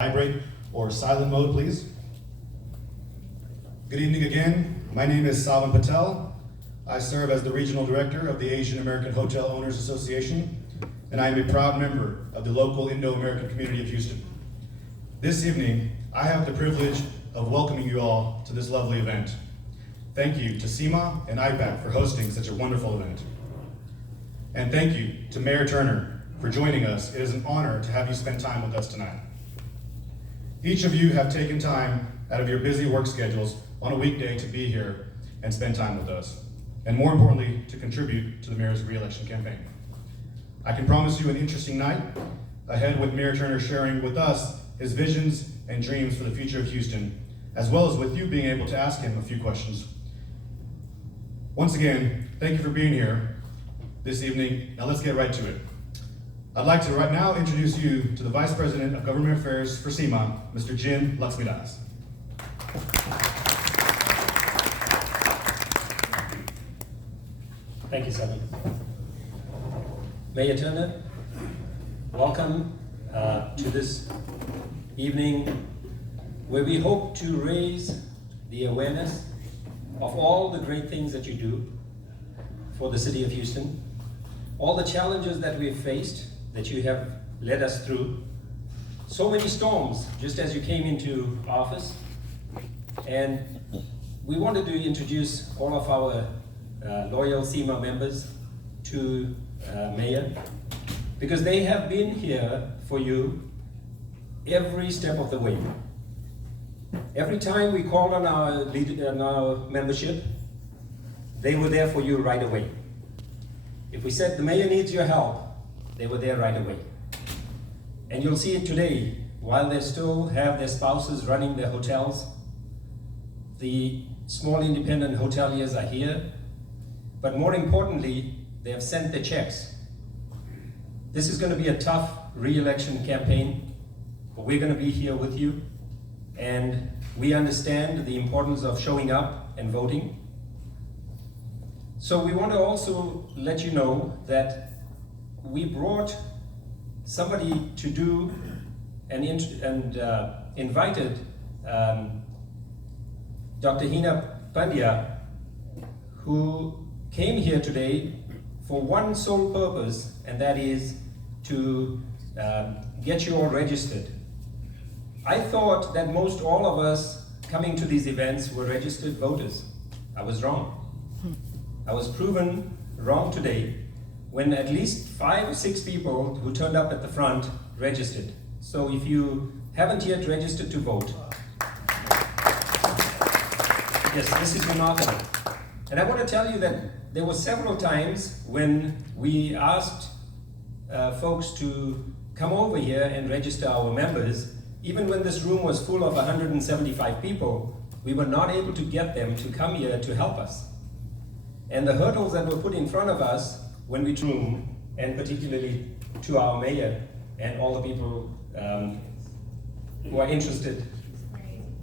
Vibrate or silent mode, please. Good evening again. My name is Savan Patel. I serve as the Regional Director of the Asian American Hotel Owners Association, and I am a proud member of the local Indo-American community of Houston. This evening, I have the privilege of welcoming you all to this lovely event. Thank you to SIma and IPAC for hosting such a wonderful event. And thank you to Mayor Turner for joining us. It is an honor to have you spend time with us tonight. Each of you have taken time out of your busy work schedules on a weekday to be here and spend time with us, and more importantly, to contribute to the mayor's re-election campaign. I can promise you an interesting night ahead with Mayor Turner sharing with us his visions and dreams for the future of Houston, as well as with you being able to ask him a few questions. Once again, thank you for being here this evening. Now let's get right to it. I'd like to right now introduce you to the Vice President of Government Affairs for SIma, Mr. Jin Laxmidas. Thank you, Savan. Mayor Turner, welcome to this evening where we hope to raise the awareness of all the great things that you do for the city of Houston, all the challenges that we've faced, that you have led us through, so many storms just as you came into office. And we wanted to introduce all of our loyal SIma members to Mayor, because they have been here for you every step of the way. Every time we called on our membership, they were there for you right away. If we said the mayor needs your help, they were there right away. And you'll see it today, while they still have their spouses running their hotels, the small independent hoteliers are here, but more importantly, they have sent their checks. This is going to be a tough re-election campaign, but we're going to be here with you, and we understand the importance of showing up and voting. So we want to also let you know that we brought somebody to do and invited Dr. Hina Pandya, who came here today for one sole purpose, and that is to get you all registered. I thought that most all of us coming to these events were registered voters. I was wrong. I was proven wrong today when at least 5 or 6 people who turned up at the front registered. So if you haven't yet registered to vote, yes, this is remarkable. And I want to tell you that there were several times when we asked folks to come over here and register our members. Even when this room was full of 175 people, we were not able to get them to come here to help us. And the hurdles that were put in front of us when we room, and particularly to our mayor and all the people who are interested.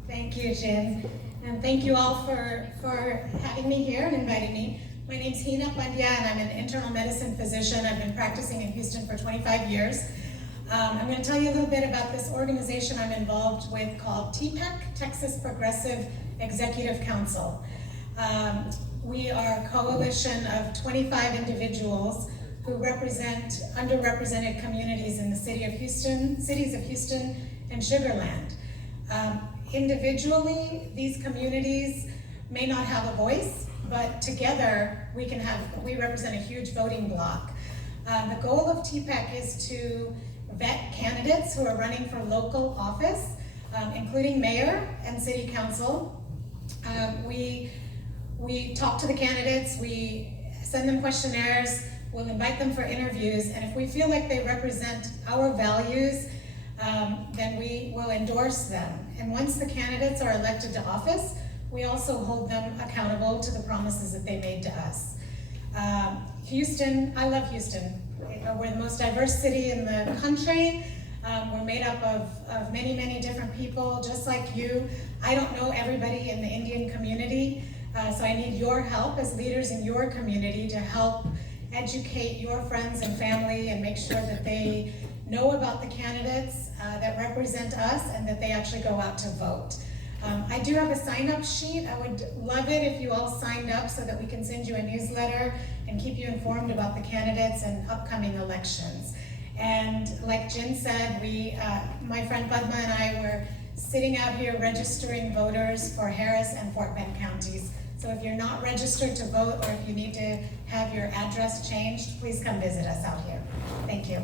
Thank you, Jin. And thank you all for having me here and inviting me. My name's Hina Pandya, and I'm an internal medicine physician. I've been practicing in Houston for 25 years. I'm going to tell you a little bit about this organization I'm involved with called TPEC, Texas Progressive Executive Council. We are a coalition of 25 individuals who represent underrepresented communities in the cities of Houston and Sugar Land. Individually, these communities may not have a voice, but together we represent a huge voting bloc. The goal of TPEC is to vet candidates who are running for local office, including mayor and city council. We talk to the candidates, we send them questionnaires, we'll invite them for interviews, and if we feel like they represent our values, then we will endorse them. And once the candidates are elected to office, we also hold them accountable to the promises that they made to us. Houston, I love Houston. We're the most diverse city in the country. We're made up of many, many different people, just like you. I don't know everybody in the Indian community, so I need your help as leaders in your community to help educate your friends and family and make sure that they know about the candidates that represent us and that they actually go out to vote. I do have a sign-up sheet. I would love it if you all signed up so that we can send you a newsletter and keep you informed about the candidates and upcoming elections. And like Jen said, my friend Padma and I were sitting out here registering voters for Harris and Fort Bend counties. So if you're not registered to vote, or if you need to have your address changed, please come visit us out here. Thank you.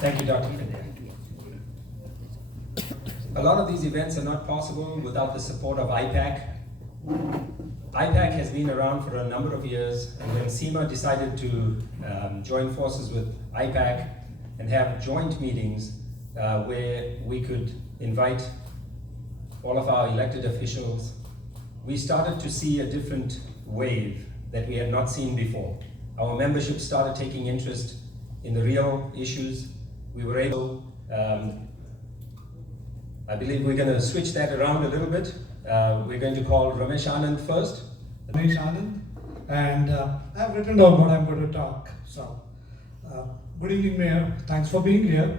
Thank you, Dr. Fidel. A lot of these events are not possible without the support of IPAC. IPAC has been around for a number of years, and when SIma decided to join forces with IPAC and have joint meetings where we could invite all of our elected officials, we started to see a different wave that we had not seen before. Our membership started taking interest in the real issues. We were able, I believe we're going to switch that around a little bit. We're going to call Ramesh Anand first. Ramesh Anand, and I've written down what I'm going to talk. So, good evening, Mayor. Thanks for being here.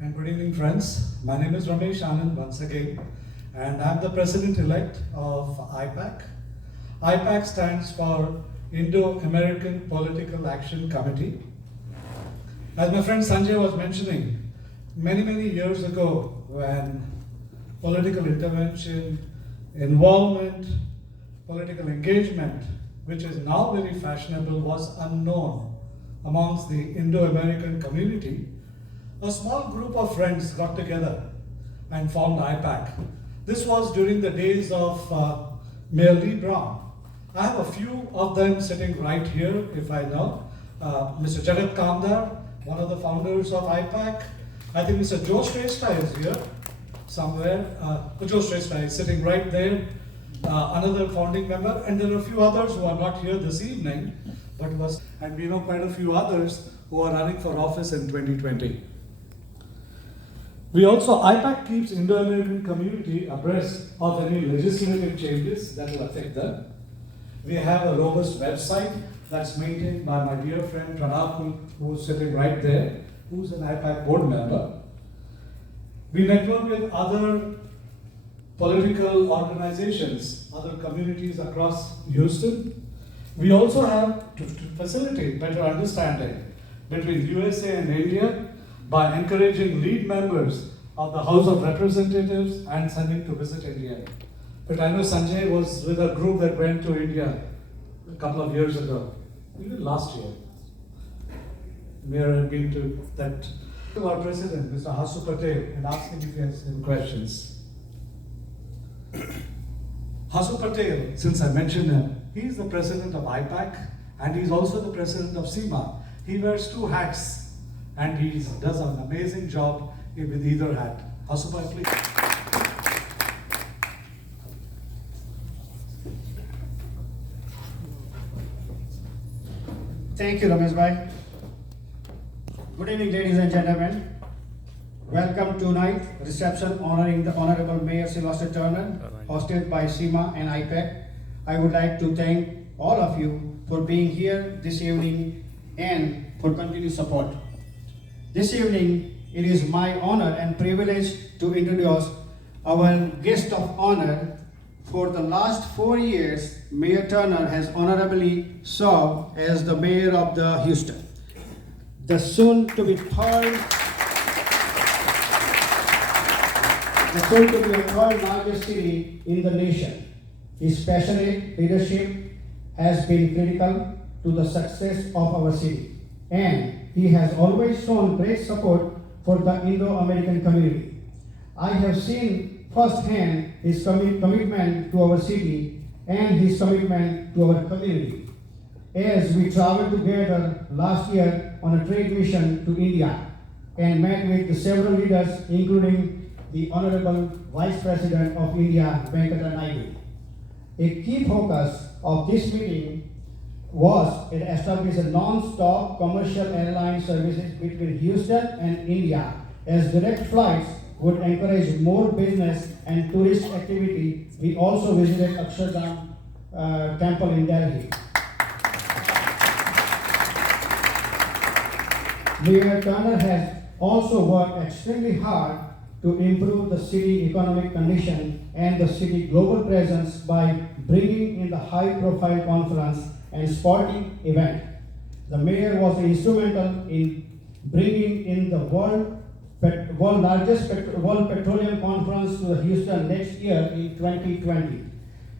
And good evening, friends. My name is Ramesh Anand once again, and I'm the President-elect of IPAC. IPAC stands for Indo-American Political Action Committee. As my friend Sanjay was mentioning, many years ago, when political intervention, involvement, political engagement, which is now very fashionable, was unknown amongst the Indo-American community, a small group of friends got together and formed IPAC. This was during the days of Mayor Lee Brown. I have a few of them sitting right here, if I know. Mr. Jagat Kamdar, one of the founders of IPAC. I think Mr. Joe Shrestha is here somewhere. Joe Shrestha is sitting right there, another founding member. And there are a few others who are not here this evening, and we know quite a few others who are running for office in 2020. IPAC keeps Indo-American community abreast of any legislative changes that will affect them. We have a robust website that's maintained by my dear friend Pranab, who's sitting right there, who's an IPAC board member. We network with other political organizations, other communities across Houston. We also have to facilitate better understanding between USA and India by encouraging lead members of the House of Representatives and sending to visit India. But I know Sanjay was with a group that went to India a couple of years ago, even last year. We are been to that. To our president, Mr. Hasu Patel, and ask him if he has any questions. Hasu Patel, since I mentioned him, he is the president of IPAC and he's also the president of SIma. He wears two hats and he does an amazing job with either hat. Hasu Patel, please. Thank you, Ramesh Bhai. Good evening, ladies and gentlemen. Welcome to tonight's reception honoring the Honorable Mayor Sylvester Turner, hosted by SIma and IPAC. I would like to thank all of you for being here this evening and for continued support. This evening, it is my honor and privilege to introduce our guest of honor. For the last 4 years, Mayor Turner has honorably served as the mayor of the Houston, the soon-to-be third largest city in the nation. His passionate leadership has been critical to the success of our city, and he has always shown great support for the Indo-American community. I have seen firsthand his commitment to our city and his commitment to our community. As we traveled together last year on a trade mission to India and met with several leaders, including the Honorable Vice President of India, Venkata Naidu. A key focus of this meeting was to establish a non-stop commercial airline services between Houston and India, as direct flights would encourage more business and tourist activity. We also visited Akshardham Temple in Delhi. Mayor Turner has also worked extremely hard to improve the city economic condition and the city global presence by bringing in the high-profile conference and sporting event. The mayor was instrumental in bringing in the world largest world petroleum conference to the Houston next year in 2020.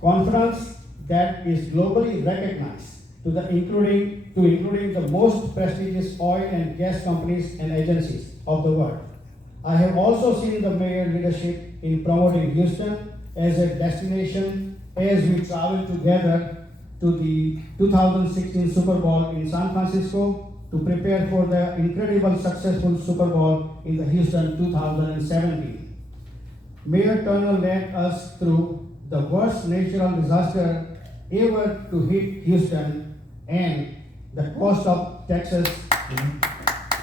Conference that is globally recognized including the most prestigious oil and gas companies and agencies of the world. I have also seen the mayor leadership in promoting Houston as a destination as we travel together to the 2016 Super Bowl in San Francisco to prepare for the incredible successful Super Bowl in the Houston 2017. Mayor Turner led us through the worst natural disaster ever to hit Houston and the coast of Texas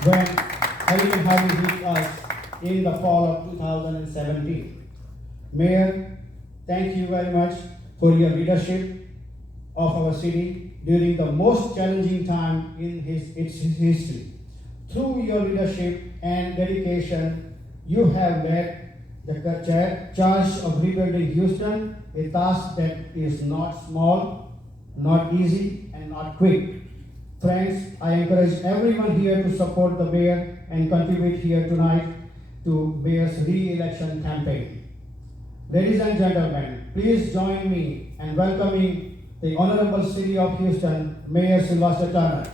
when Hurricane Harvey hit us in the fall of 2017. Mayor, thank you very much for your leadership of our city during the most challenging time in its history. Through your leadership and dedication, you have led the charge of rebuilding Houston, a task that is not small, not easy, and not quick. Friends, I encourage everyone here to support the mayor and contribute here tonight to mayor's re-election campaign. Ladies and gentlemen, please join me in welcoming the Honorable City of Houston, Mayor Sylvester Turner.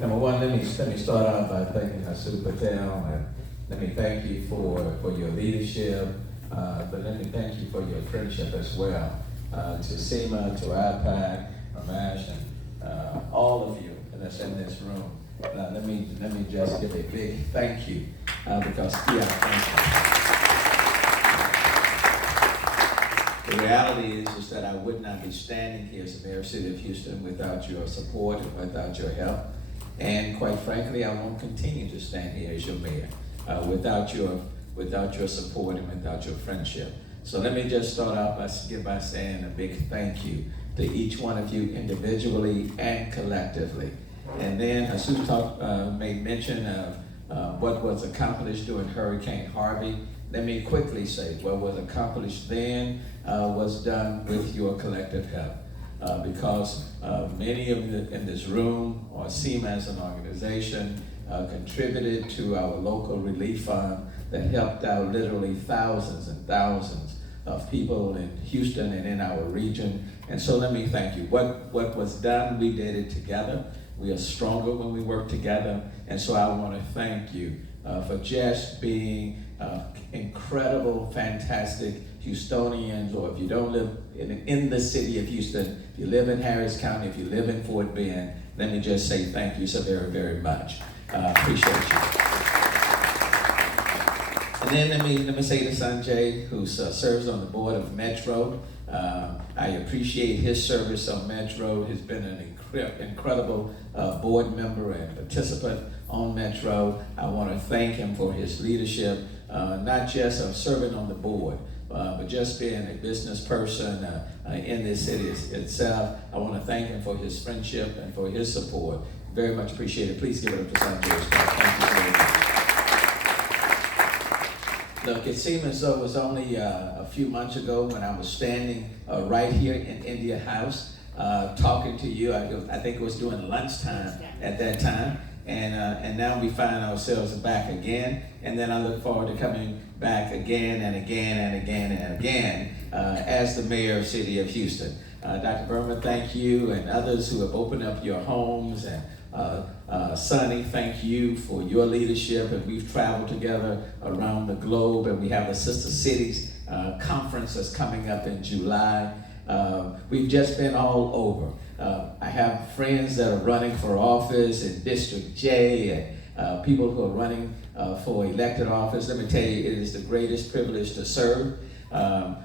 Number one, let me start out by thanking Asu Patel, and let me thank you for your leadership, but let me thank you for your friendship as well. To SIma, to IPAC, Ramesh, and all of you that's in this room. Let me just give a big thank you because thank you. The reality is that I would not be standing here as the mayor of the city of Houston without your support and without your help. And quite frankly, I won't continue to stand here as your mayor without your support and without your friendship. So let me just start out by saying a big thank you to each one of you individually and collectively. And then Asu made mention of what was accomplished during Hurricane Harvey. Let me quickly say what was accomplished then was done with your collective help. Because many of you in this room, or SIma as an organization, contributed to our local relief fund that helped out literally thousands and thousands of people in Houston and in our region. And so let me thank you. What was done, we did it together. We are stronger when we work together. And so I want to thank you for just being incredible, fantastic Houstonians, or if you don't live in the city of Houston, if you live in Harris County, if you live in Fort Bend, let me just say thank you so very, very much. Appreciate you. And then let me say to Sanjay, who serves on the board of Metro. I appreciate his service on Metro. He's been an incredible board member and participant on Metro. I want to thank him for his leadership, not just of serving on the board, but just being a business person in this city itself. I want to thank him for his friendship and for his support. Very much appreciated. Please give it up to Sanjay as well. Thank you very much. Look, it seemed as though it was only a few months ago when I was standing right here in India House talking to you. I think it was during lunchtime at that time. And now we find ourselves back again. And then I look forward to coming back again and again and again and again as the mayor of the city of Houston. Dr. Berman, thank you, and others who have opened up your homes and Sonny, thank you for your leadership, and we've traveled together around the globe, and we have the Sister Cities conference that's coming up in July. We've just been all over. I have friends that are running for office in District J, and people who are running for elected office. Let me tell you, it is the greatest privilege to serve.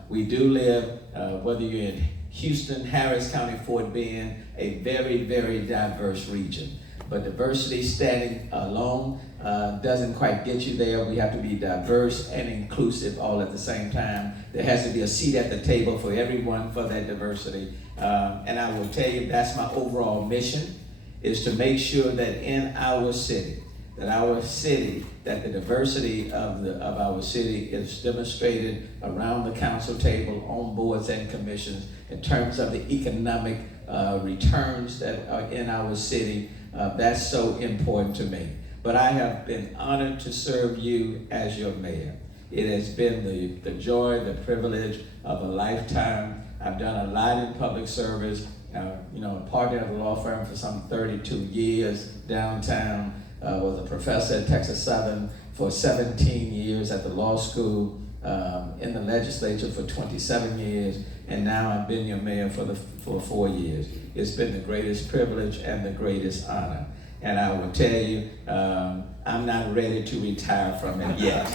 We do live, whether you're in Houston, Harris County, Fort Bend, a very, very diverse region. But diversity standing alone doesn't quite get you there. We have to be diverse and inclusive all at the same time. There has to be a seat at the table for everyone for that diversity. And I will tell you, that's my overall mission, is to make sure that in our city, that the diversity of our city is demonstrated around the council table, on boards and commissions, in terms of the economic returns that are in our city. That's so important to me. But I have been honored to serve you as your mayor. It has been the joy, the privilege of a lifetime. I've done a lot in public service, a partner of the law firm for some 32 years downtown. Was a professor at Texas Southern for 17 years at the law school, in the legislature for 27 years, and now I've been your mayor for 4 years. It's been the greatest privilege and the greatest honor. And I will tell you, I'm not ready to retire from it yet.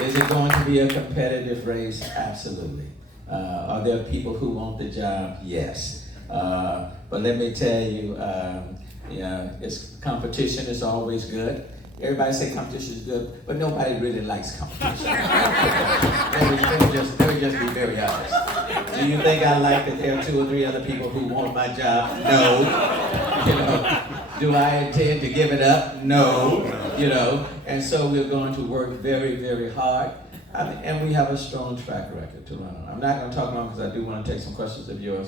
Is it going to be a competitive race? Absolutely. Are there people who want the job? Yes. But let me tell you, competition is always good. Everybody say competition is good, but nobody really likes competition. let me just be very honest. Do you think I like that there are 2 or 3 other people who want my job? No. Do I intend to give it up? No. And so we're going to work very, very hard. And we have a strong track record to run on. I'm not going to talk long because I do want to take some questions of you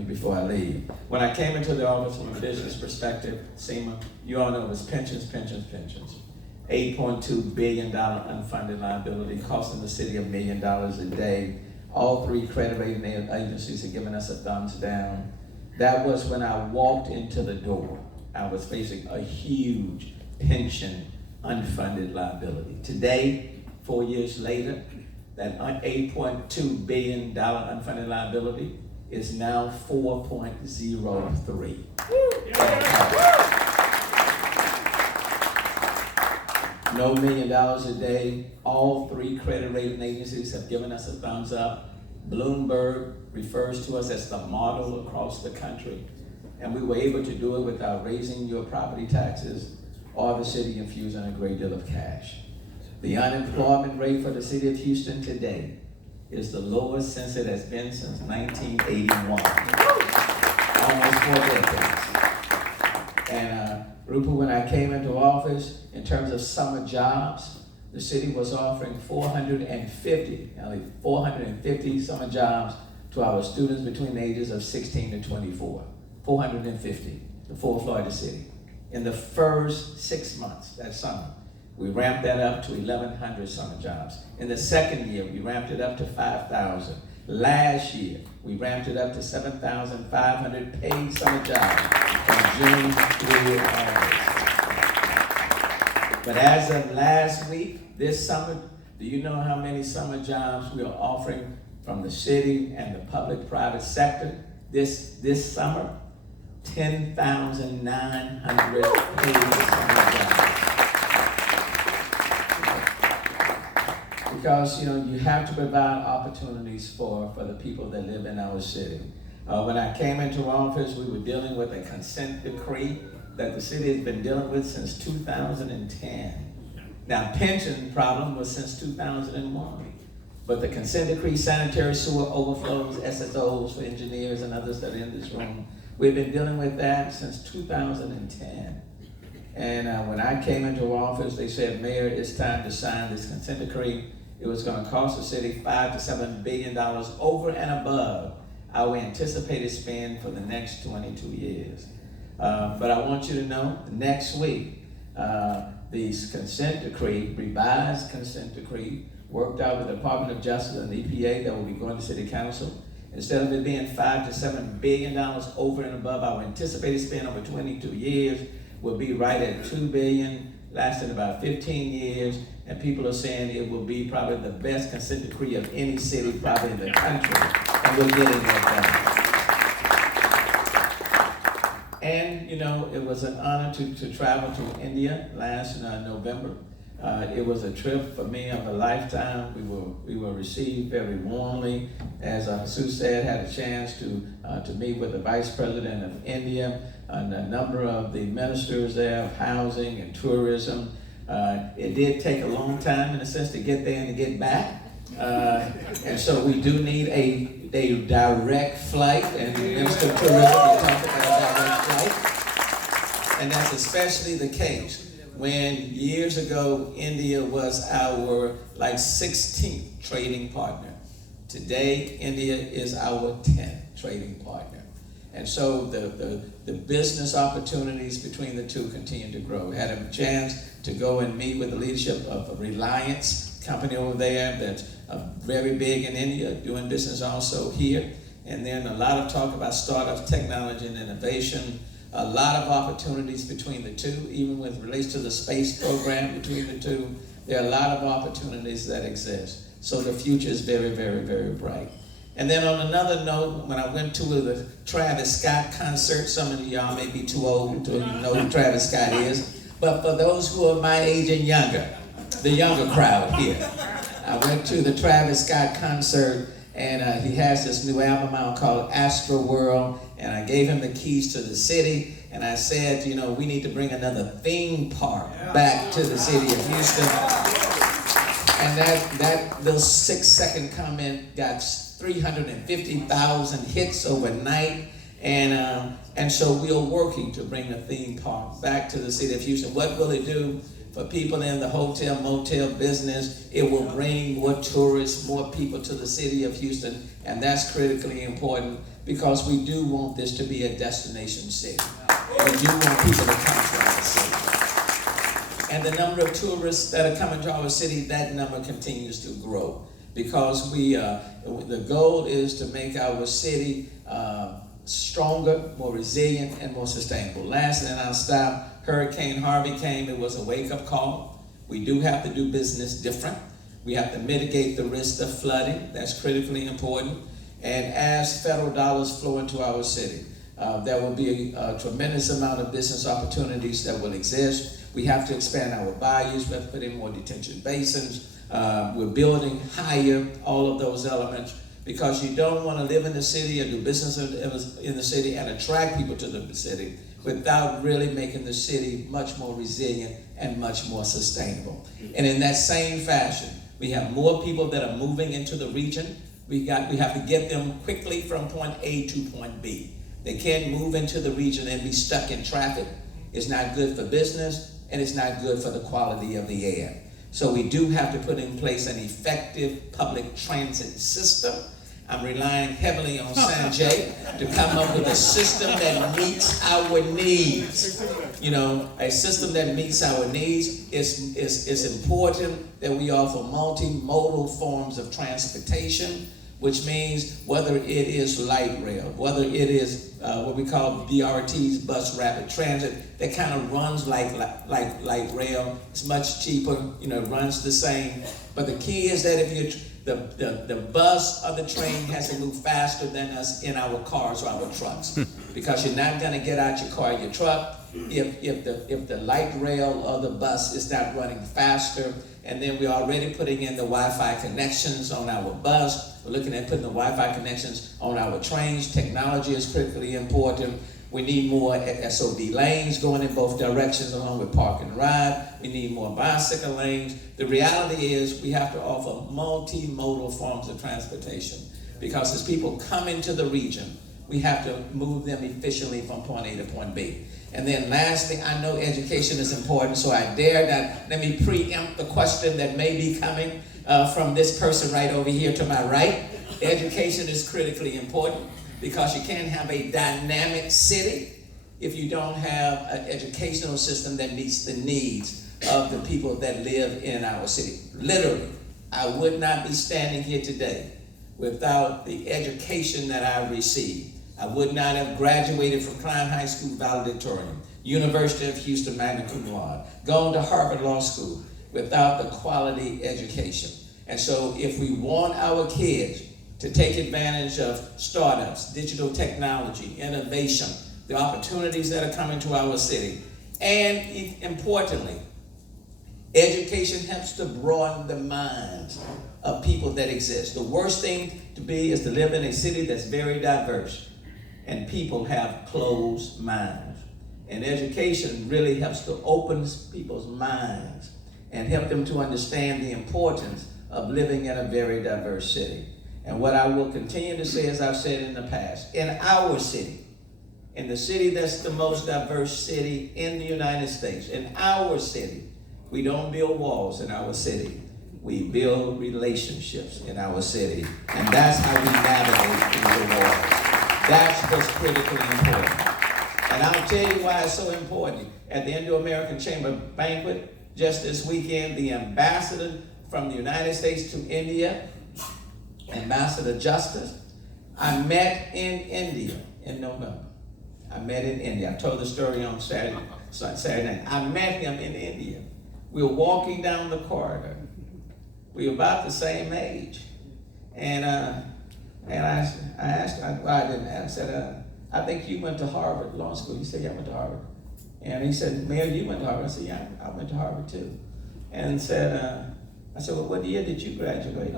before I leave. When I came into the office from a business perspective, SIma, you all know it was pensions. $8.2 billion unfunded liability, costing the city $1 million a day. All 3 credit rating agencies have given us a thumbs down. That was when I walked into the door. I was facing a huge pension unfunded liability. Today, 4 years later, that $8.2 billion unfunded liability is now 4.03. No $1 million a day. All 3 credit rating agencies have given us a thumbs up. Bloomberg refers to us as the model across the country. And we were able to do it without raising your property taxes or the city infusing a great deal of cash. The unemployment rate for the city of Houston today is the lowest since it has been since 1981. Almost 4 decades. And Rupert, when I came into office, in terms of summer jobs, the city was offering 450 summer jobs to our students between the ages of 16 to 24. 450, the full Florida city. In the first 6 months that summer, we ramped that up to 1,100 summer jobs. In the second year, we ramped it up to 5,000. Last year, we ramped it up to 7,500 paid summer jobs from June through August. But as of last week, this summer, do you know how many summer jobs we are offering from the city and the public-private sector this summer? 10,900 paid summer jobs. Because you have to provide opportunities for the people that live in our city. When I came into office, we were dealing with a consent decree that the city has been dealing with since 2010. Now, pension problem was since 2001. But the consent decree, sanitary sewer overflows, SSOs for engineers and others that are in this room, we've been dealing with that since 2010. And when I came into office, they said, Mayor, it's time to sign this consent decree. It was going to cost the city $5 to $7 billion over and above our anticipated spend for the next 22 years. But I want you to know, next week, the consent decree, revised consent decree, worked out with the Department of Justice and the EPA that will be going to City Council, Instead of it being $5 to $7 billion over and above our anticipated spend over 22 years, will be right at $2 billion, lasting about 15 years, and people are saying it will be probably the best consent decree of any city probably in the country, and we're getting that done. And you know, it was an honor to travel to India last November. It was a trip for me of a lifetime. We were received very warmly. As Sue said, had a chance to meet with the Vice President of India and a number of the ministers there of housing and tourism. It did take a long time in a sense to get there and to get back. And so we do need a direct flight, and the Minister of Tourism talked about a direct flight. And that's especially the case when years ago India was our 16th trading partner. Today India is our 10th trading partner. And so the business opportunities between the two continue to grow. We had a chance to go and meet with the leadership of Reliance company over there that's very big in India, doing business also here. And then a lot of talk about startups, technology, and innovation. A lot of opportunities between the two, even with relates to the space program between the two. There are a lot of opportunities that exist. So the future is very, very, very bright. And then on another note, when I went to the Travis Scott concert, some of y'all may be too old to know who Travis Scott is, but for those who are my age and younger, the younger crowd here, I went to the Travis Scott concert, and he has this new album out called Astro World, and I gave him the keys to the city, and I said, you know, we need to bring another theme park back to the city of Houston. And that little 6-second comment got 350,000 hits overnight, and so we are working to bring the theme park back to the city of Houston. What will it do for people in the hotel, motel business? It will bring more tourists, more people to the city of Houston, and that's critically important because we do want this to be a destination city. We do want people to come to our city. And the number of tourists that are coming to our city, that number continues to grow because the goal is to make our city stronger, more resilient, and more sustainable. Lastly, and I'll stop, Hurricane Harvey came. It was a wake-up call. We do have to do business different. We have to mitigate the risk of flooding. That's critically important. And as federal dollars flow into our city, there will be a tremendous amount of business opportunities that will exist. We have to expand our bayous. We have to put in more detention basins. We're building higher, all of those elements, because you don't want to live in the city or do business in the city and attract people to the city without really making the city much more resilient and much more sustainable. And in that same fashion, we have more people that are moving into the region. We have to get them quickly from point A to point B. They can't move into the region and be stuck in traffic. It's not good for business, and it's not good for the quality of the air. So we do have to put in place an effective public transit system. I'm relying heavily on Sanjay to come up with a system that meets our needs. You know, a system that meets our needs. It's important that we offer multimodal forms of transportation, which means whether it is light rail, whether it is what we call BRTs, bus rapid transit, that kind of runs like light rail. It's much cheaper, you know, runs the same. But the key is that if the bus or the train has to move faster than us in our cars or our trucks, because you're not going to get out your car or your truck if the light rail or the bus is not running faster. And then we're already putting in the Wi-Fi connections on our bus. We're looking at putting the Wi-Fi connections on our trains. Technology is critically important. We need more SOD lanes going in both directions along with park and ride. We need more bicycle lanes. The reality is we have to offer multimodal forms of transportation because as people come into the region, we have to move them efficiently from point A to point B. And then lastly, I know education is important, so I dare not, let me preempt the question that may be coming from this person right over here to my right. Education is critically important because you can't have a dynamic city if you don't have an educational system that meets the needs of the people that live in our city. Literally, I would not be standing here today without the education that I received. I would not have graduated from Klein High School valedictorian, University of Houston magna cum laude, gone to Harvard Law School without the quality education. And so if we want our kids to take advantage of startups, digital technology, innovation, the opportunities that are coming to our city, and importantly, education helps to broaden the minds of people that exist. The worst thing to be is to live in a city that's very diverse and people have closed minds. And education really helps to open people's minds and help them to understand the importance of living in a very diverse city. And what I will continue to say, as I've said in the past, in our city, in the city that's the most diverse city in the United States, in our city, we don't build walls in our city. We build relationships in our city. And that's how we navigate through the walls. That's what's critically important. And I'll tell you why it's so important. At the Indo-American Chamber banquet just this weekend, the ambassador from the United States to India, Ambassador Justice, I met in India in November. I met in India. I told the story on Saturday night. I met him in India. We were walking down the corridor. We were about the same age. And I asked, I didn't ask, I said, I think you went to Harvard Law School. He said, yeah, I went to Harvard. And he said, Mayor, you went to Harvard? I said, yeah, I went to Harvard too. And said, I said, well, what year did you graduate?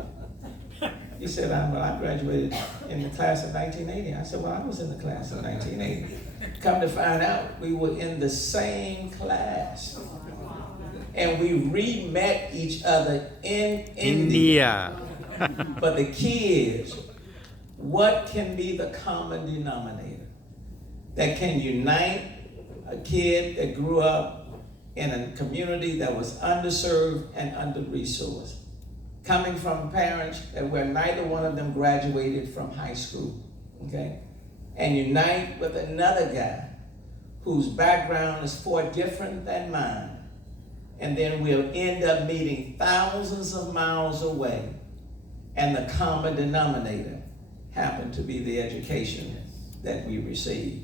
He said, well, I graduated in the class of 1980. I said, well, I was in the class of 1980. Come to find out, we were in the same class. And we re-met each other in India. But the key is, what can be the common denominator that can unite a kid that grew up in a community that was underserved and under-resourced, coming from parents that where neither one of them graduated from high school, okay? And unite with another guy whose background is far different than mine. And then we'll end up meeting thousands of miles away, and the common denominator happened to be the education that we receive.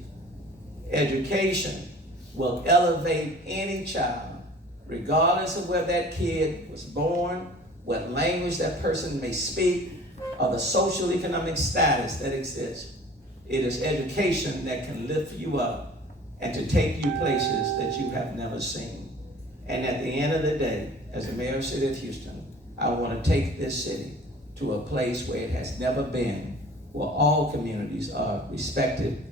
Education will elevate any child, regardless of where that kid was born, what language that person may speak, or the social economic status that exists. It is education that can lift you up and to take you places that you have never seen. And at the end of the day, as the mayor of the city of Houston, I want to take this city to a place where it has never been, where all communities are respected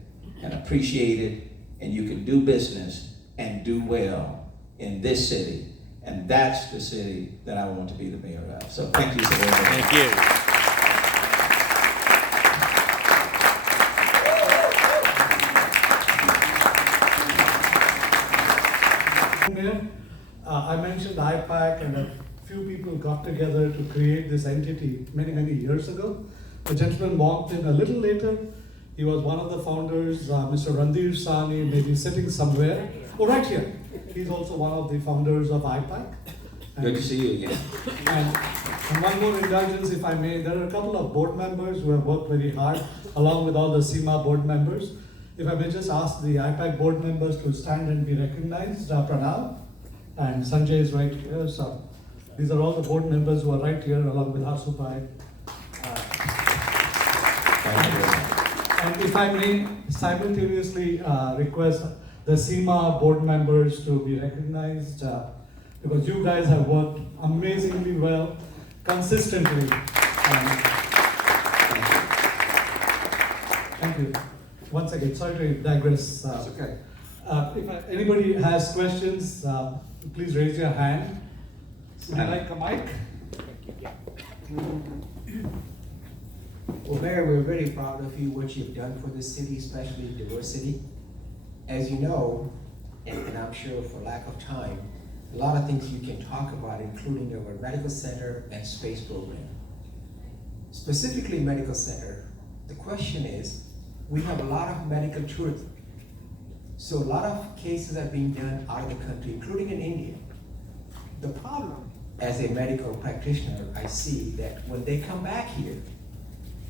and appreciated, and you can do business and do well in this city. And that's the city that I want to be the mayor of. So thank you so very much. Thank you. Mayor, I mentioned IPAC, and a few people got together to create this entity many, many years ago. A gentleman walked in a little later. He was one of the founders, Mr. Randir Sani, maybe sitting somewhere. Oh, right here. He's also one of the founders of IPAC. Good to see you again. And one more indulgence, if I may, there are a couple of board members who have worked very hard, along with all the SIma board members. If I may just ask the IPAC board members to stand and be recognized, Pranav and Sanjay is right here. So these are all the board members who are right here, along with Harsupai. And if I may simultaneously request the SIma board members to be recognized, because you guys have worked amazingly well, consistently. Thank you. Once again, sorry to digress. That's okay. If anybody has questions, please raise your hand. Would you like a mic? Well, Mayor, we're very proud of you, what you've done for this city, especially diversity. As you know, and I'm sure for lack of time, a lot of things you can talk about, including our medical center and space program. Specifically medical center, the question is, we have a lot of medical tourism. So a lot of cases are being done out of the country, including in India. The problem, as a medical practitioner, I see that when they come back here,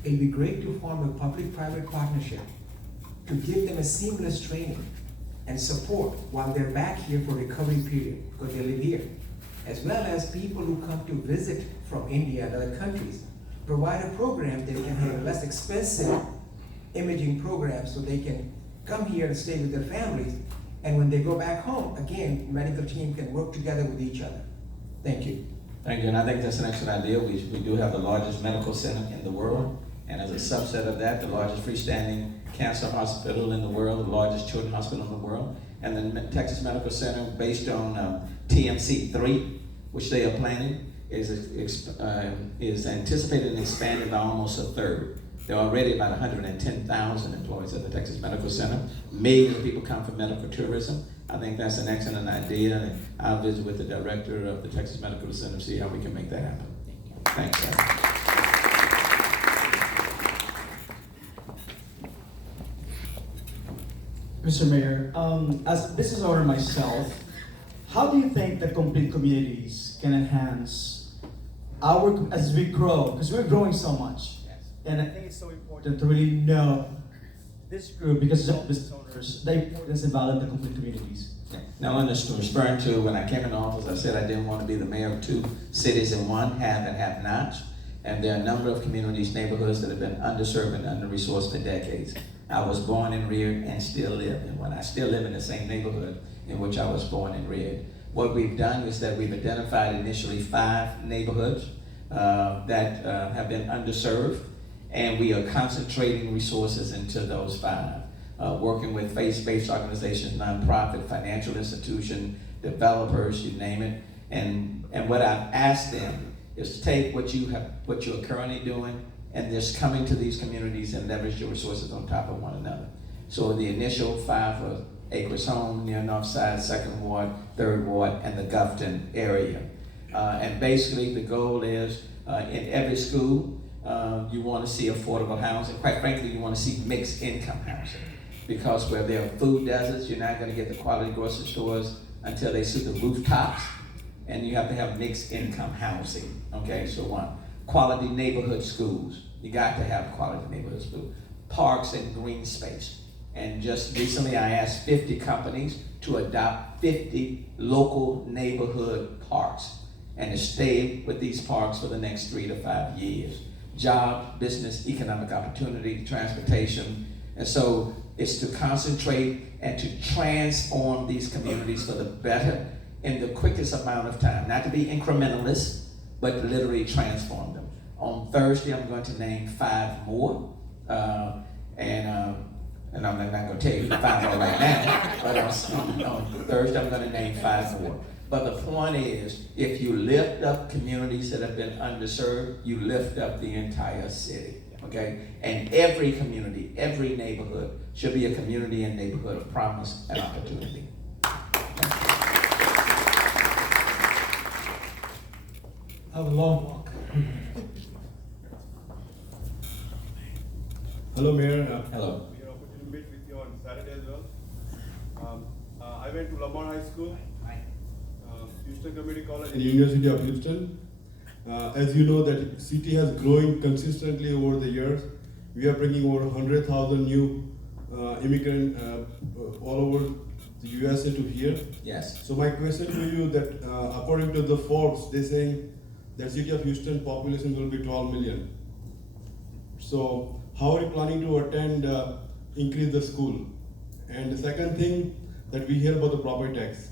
it'd be great to form a public-private partnership to give them a seamless training and support while they're back here for recovery period, because they live here, as well as people who come to visit from India and other countries. Provide a program that can have a less expensive imaging program so they can come here and stay with their families. And when they go back home, again, medical team can work together with each other. Thank you. Thank you, and I think that's an excellent idea. We do have the largest medical center in the world, and as a subset of that, the largest freestanding cancer hospital in the world, the largest children's hospital in the world, and the Texas Medical Center, based on TMC3, which they are planning, is anticipated and expanded by almost a third. There are already about 110,000 employees at the Texas Medical Center. Millions of people come from medical tourism. I think that's an excellent idea, and I'll visit with the director of the Texas Medical Center to see how we can make that happen. Thanks, sir. Mr. Mayor, as a business owner myself, how do you think that complete communities can enhance as we grow? Because we're growing so much. And I think it's so important to really know this group, because it's all business owners, the importance and value of the complete communities. Now, I'm just referring to when I came into office, I said I didn't want to be the mayor of two cities in one, have and have not. And there are a number of communities, neighborhoods that have been underserved and under-resourced for decades. I was born and reared and still live, and when I still live in the same neighborhood in which I was born and reared. What we've done is that we've identified initially 5 neighborhoods that have been underserved, and we are concentrating resources into those 5, working with faith-based organizations, nonprofit, financial institution, developers, you name it. And what I've asked them is to take what you're currently doing and just coming to these communities and leverage your resources on top of one another. So the initial 5 are Acres Home near Northside, 2nd Ward, 3rd Ward, and the Gulfton area. And basically the goal is in every school, you want to see affordable housing. Quite frankly, you want to see mixed income housing. Because where there are food deserts, you're not going to get the quality grocery stores until they see the rooftops. And you have to have mixed income housing. Okay, so 1. Quality neighborhood schools. You got to have quality neighborhood schools. Parks and green space. And just recently I asked 50 companies to adopt 50 local neighborhood parks and to stay with these parks for the next 3 to 5 years. Job, business, economic opportunity, transportation. And so it's to concentrate and to transform these communities for the better in the quickest amount of time. Not to be incrementalist, but to literally transform them. On Thursday, I'm going to name 5 more. And I'm not going to tell you 5 more right now, but on Thursday, I'm going to name 5 more. But the point is, if you lift up communities that have been underserved, you lift up the entire city, okay? And every community, every neighborhood should be a community and neighborhood of promise and opportunity. Have a long walk. Hello, Mayor. Hello. We are opportunity to meet with you on Saturday as well. I went to Lamar High School, Houston Community College, and University of Houston. As you know, that city has grown consistently over the years. We are bringing over 100,000 new immigrants all over the USA to here. Yes. So my question to you that according to the Forbes, they're saying that city of Houston population will be 12 million. So how are you planning to increase the school? And the second thing that we hear about the property tax.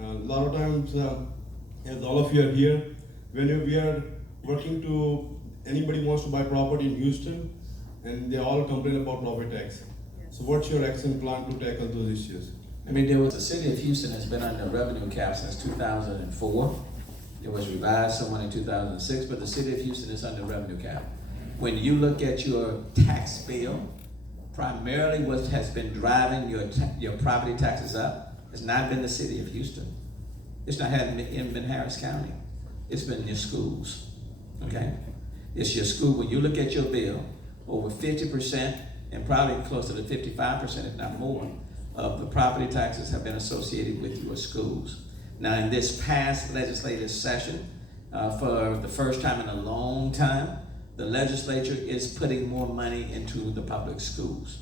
A lot of times, as all of you are here, when we are working to, anybody wants to buy property in Houston, and they all complain about property tax. So what's your action plan to tackle those issues? I mean, the city of Houston has been under revenue cap since 2004. It was revised somewhat in 2006, but the city of Houston is under revenue cap. When you look at your tax bill, primarily what has been driving your property taxes up has not been the city of Houston. It's not been Harris County. It's been your schools, okay? It's your school. When you look at your bill, over 50% and probably closer to 55%, if not more, of the property taxes have been associated with your schools. Now, in this past legislative session, for the first time in a long time, the legislature is putting more money into the public schools.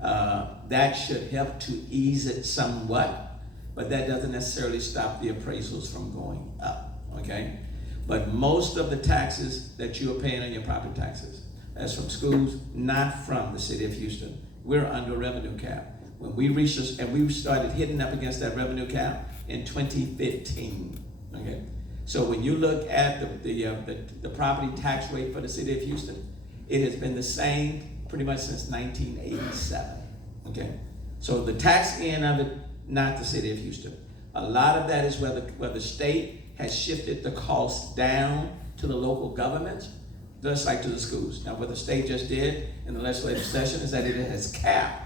That should help to ease it somewhat, but that doesn't necessarily stop the appraisals from going up, okay? But most of the taxes that you are paying on your property taxes, that's from schools, not from the city of Houston. We're under revenue cap. When we reached this, and we started hitting up against that revenue cap in 2015, okay? So when you look at the property tax rate for the city of Houston, it has been the same pretty much since 1987, okay? So the tax end of it, not the city of Houston. A lot of that is where the state has shifted the cost down to the local governments, just like to the schools. Now what the state just did in the legislative session is that it has capped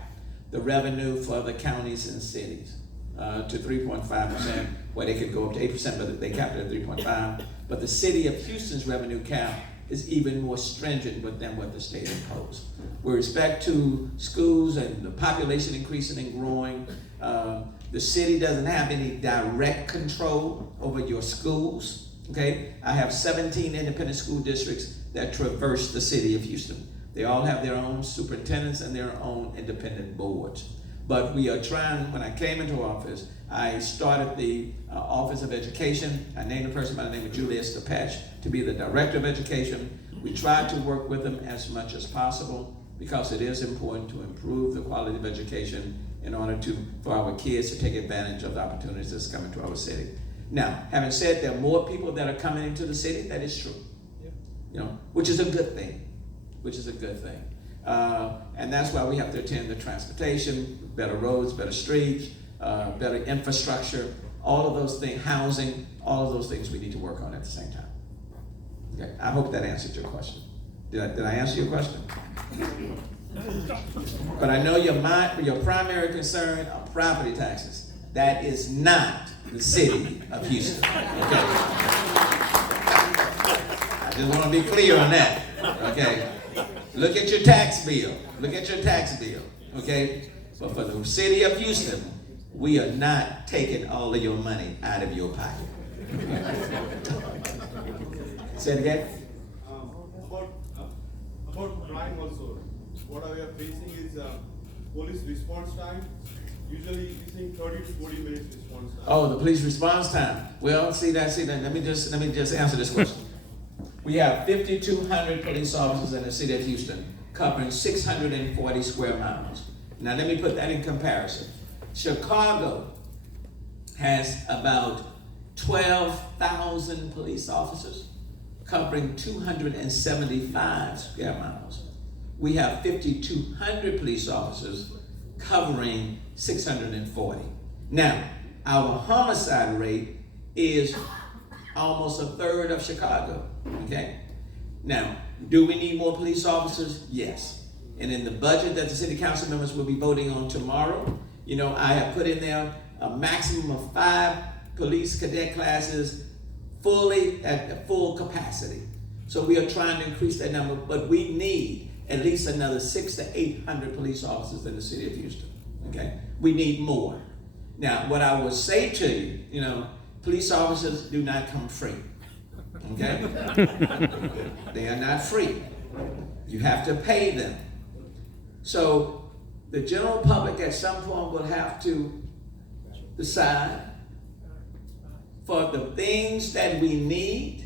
the revenue for the counties and cities to 3.5%, where they could go up to 8%, but they capped it at 3.5. But the city of Houston's revenue cap is even more stringent than what the state imposed. With respect to schools and the population increasing and growing, the city doesn't have any direct control over your schools, okay? I have 17 independent school districts that traverse the city of Houston. They all have their own superintendents and their own independent boards. But we are trying, when I came into office, I started the Office of Education. I named a person by the name of Julius DePetch to be the Director of Education. We tried to work with them as much as possible because it is important to improve the quality of education in order for our kids to take advantage of the opportunities that's coming to our city. Now, having said there are more people that are coming into the city, that is true. You know, which is a good thing. And that's why we have to attend to transportation, better roads, better streets, better infrastructure, all of those things, housing, all of those things we need to work on at the same time. Okay, I hope that answered your question. Did I answer your question? But I know your primary concern are property taxes. That is not the city of Houston. Okay? I just want to be clear on that. Okay? Look at your tax bill. Okay? But for the city of Houston, we are not taking all of your money out of your pocket. Say it again. About crime also, what we are facing is police response time. Usually it is 30 to 40 minutes response time. Oh, the police response time. Well, see that. Let me just answer this question. We have 5,200 police officers in the city of Houston, covering 640 square miles. Now let me put that in comparison. Chicago has about 12,000 police officers, covering 275 square miles. We have 5,200 police officers covering 640. Now, our homicide rate is almost a third of Chicago, okay? Now, do we need more police officers? Yes. And in the budget that the city council members will be voting on tomorrow, you know, I have put in there a maximum of 5 police cadet classes fully at full capacity. So we are trying to increase that number, but we need at least another 600 to 800 police officers in the city of Houston, okay? We need more. Now, what I would say to you, you know, police officers do not come free, okay? They are not free. You have to pay them. So the general public at some point will have to decide for the things that we need